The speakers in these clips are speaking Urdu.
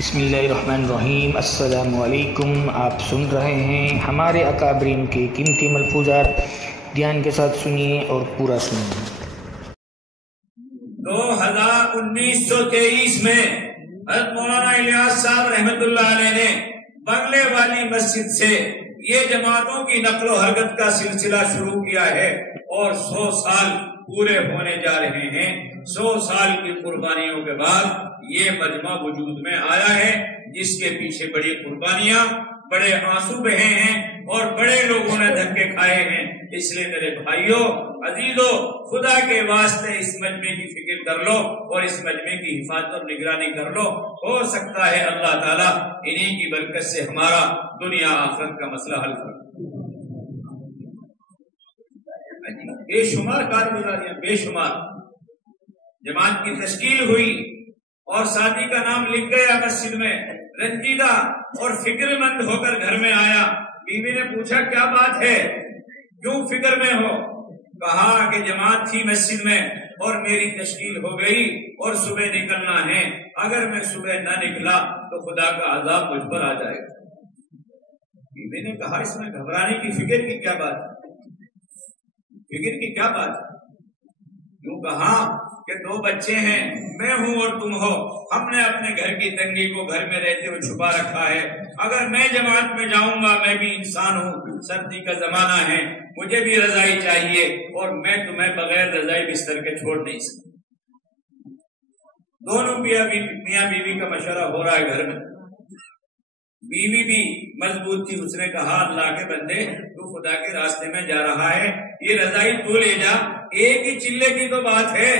بسم اللہ الرحمن الرحیم۔ السلام علیکم۔ آپ سن رہے ہیں ہمارے اکابرین کے قیمتی ملفوظات، دھیان کے ساتھ سنیے اور پورا سنیے۔ 1923 میں حضرت مولانا الیاس صاحب رحمت اللہ علیہ نے بنگلے والی مسجد سے یہ جماعتوں کی نقل و حرکت کا سلسلہ شروع کیا ہے اور 100 سال پورے ہونے جا رہے ہیں۔ 100 سال کی قربانیوں کے بعد یہ مجمع وجود میں آیا ہے، جس کے پیچھے بڑی قربانیاں، بڑے آنسو بہے ہیں اور بڑے لوگوں نے دھکے کھائے ہیں۔ اس لیے میرے بھائیوں عزیزوں، خدا کے واسطے اس مجمع کی فکر کر لو اور اس مجمع کی حفاظت اور نگرانی کر لو۔ ہو سکتا ہے اللہ تعالیٰ انہی کی برکت سے ہمارا دنیا آخرت کا مسئلہ حل کر۔ بے شمار کارگزاریاں، بے شمار جماعت کی تشکیل ہوئی اور ساتھی کا نام لکھ گیا مسجد میں، رنجیدہ اور فکر مند ہو کر گھر میں آیا۔ بیوی نے پوچھا کیا بات ہے، کیوں فکر میں ہو؟ کہا کہ جماعت تھی مسجد میں اور میری تشکیل ہو گئی اور صبح نکلنا ہے، اگر میں صبح نہ نکلا تو خدا کا عذاب مجھ پر آ جائے گا۔ بیوی نے کہا اس میں گھبرانے کی فکر کی کیا بات ہے، فکر کی کیا بات ہے؟ کیوں؟ کہا کہ 2 بچے ہیں، میں ہوں اور تم ہو، ہم نے اپنے گھر کی تنگی کو گھر میں رہتے ہوئے چھپا رکھا ہے، اگر میں جماعت میں جاؤں گا، میں بھی انسان ہوں، سردی کا زمانہ ہے، مجھے بھی رضائی چاہیے اور میں تمہیں بغیر رضائی بستر کے چھوڑ نہیں سکتا۔ دونوں میاں بیوی کا مشورہ ہو رہا ہے گھر میں۔ بیوی بھی مضبوط تھی، اس نے کہا اللہ کے بندے تو خدا کے راستے میں جا رہا ہے، یہ رضائی تو لے جا، ایک ہی چلے کی تو بات ہے،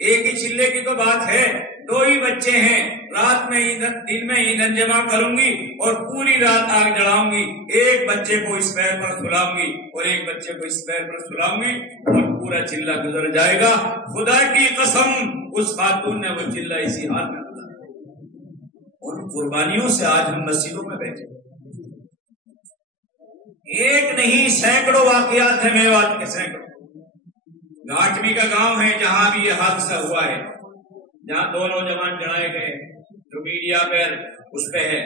ایک ہی چلے کی تو بات ہے، 2 ہی بچے ہیں، رات میں دن میں ایندھن جمع کروں گی اور پوری رات آگ جلاؤں گی، ایک بچے کو اس پیر پر سلاؤں گی اور ایک بچے کو اس پیر پر سلاؤں گی اور پورا چلہ گزر جائے گا۔ خدا کی قسم اس خاتون نے وہ چلہ اسی حال میں گزارا۔ ان قربانیوں سے آج ہم مسجدوں میں بیٹھے، ایک نہیں سینکڑوں واقعات ہیں، میوات کے سینکڑوں۔ گھاٹمی کا گاؤں ہے جہاں بھی یہ حادثہ ہوا ہے، جہاں 2 نوجوان جڑائے گئے، جو میڈیا پر اس پہ ہے۔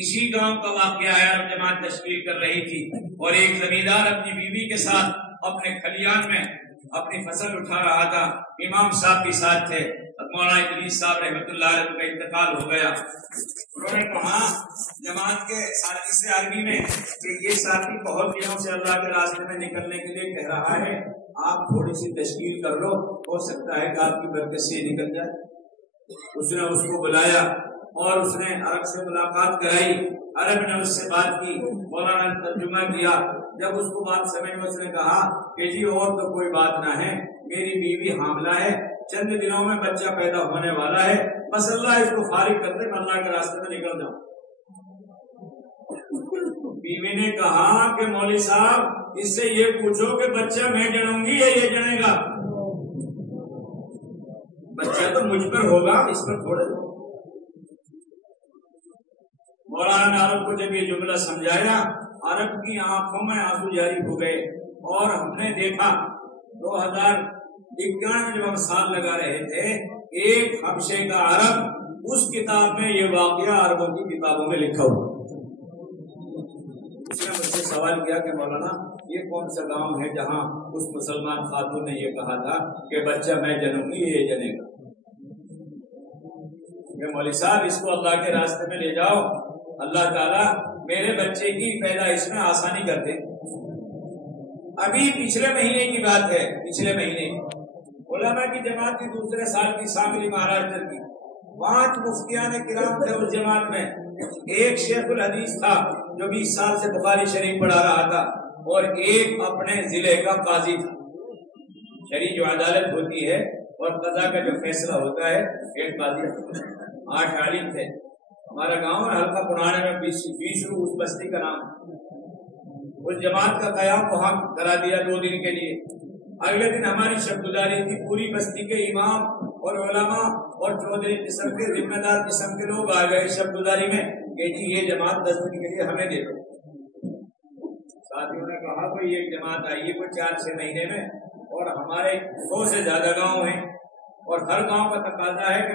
اسی گاؤں کا واقعہ ہے، عرب جماعت تشکیل کر رہی تھی اور ایک زمیندار اپنی بیوی کے ساتھ اپنے کھلیان میں اپنی فصل اٹھا رہا تھا، امام صاحب بھی ساتھ تھے، مولانا ادریس صاحب رحمت اللہ علیہ کا انتقال ہو گیا۔ انہوں نے کہا جماعت کے ساتھی سے عربی میں کہ یہ ساتھی بہت دنوں سے اللہ کے راستے میں نکلنے کے لیے کہہ رہا ہے، آپ تھوڑی سی تشکیل کر لو، ہو سکتا ہے کہ آپ کی برکت سے نکل جائے۔ اس نے اس کو بلایا اور اس نے عرب سے ملاقات کرائی، عرب نے اس سے بات کی، مولانا نے ترجمہ کیا۔ جب اس کو بات سمجھ میں اس نے کہا کہ جی اور تو کوئی بات نہ ہے، میری بیوی حاملہ ہے، چند دنوں میں بچہ پیدا ہونے والا ہے، بس اللہ اس کو فارغ کر دے، میں اللہ کے راستے میں نکل جاؤں۔ بیوی نے کہا کہ مولوی صاحب اس سے یہ پوچھو کہ بچہ میں جنوں گی یا یہ جنے گا؟ بچہ تو مجھ پر ہوگا، اس پر تھوڑے دو۔ مولانا نے عرب کو جب یہ جملہ سمجھایا، عرب کی آنکھوں میں آنسو جاری ہو گئے اور ہم نے دیکھا 2051 میں جب ہم سال لگا رہے تھے، ایک حبشے کا عرب، اس کتاب میں یہ واقعہ عربوں کی کتابوں میں لکھا ہوا۔ اس نے مجھ سے سوال کیا کہ مولانا یہ کون سا گاؤں ہے جہاں اس مسلمان خاتون نے یہ کہا تھا کہ بچہ میں جنوں گی یہ جنے گا؟ کہ مولوی صاحب اس کو اللہ کے راستے میں لے جاؤ، اللہ تعالیٰ میرے بچے کی پیدائش میں آسانی کر دے۔ ابھی پچھلے مہینے کی بات ہے، پچھلے مہینے علماء کی جماعت کی دوسرے سال کی سانگلی مہاراشٹر کی 5 مفتیان کرام تھے اس جماعت میں۔ ایک شیخ الحدیث تھا جو 20 سال سے بخاری شریف پڑھا رہا تھا اور ایک اپنے ضلع کا قاضی تھا۔ شرعی جو عدالت ہوتی ہے اور قضا کا جو فیصلہ ہوتا ہے، ایک قاضی 8 عالم تھے۔ ہمارا گاؤں ہے حلقہ پرانے میں 20 روح اس بستی کا نام ہے۔ اس جماعت کا قیام وہاں کرا دیا 2 دن کے لیے۔ اگلے دن ہماری شب گزاری تھی، پوری بستی کے امام اور علماء اور چودھری قسم کے ذمہ دار قسم کے لوگ آ گئے شب گزاری میں کہ جی یہ جماعت 10 دن کے لیے ہمیں دے دو۔ ساتھیوں نے کہا کوئی ایک جماعت آئی ہے کوئی 4-6 مہینے میں اور ہمارے 100 سے زیادہ گاؤں ہیں اور ہر گاؤں کا تقاضا ہے کہ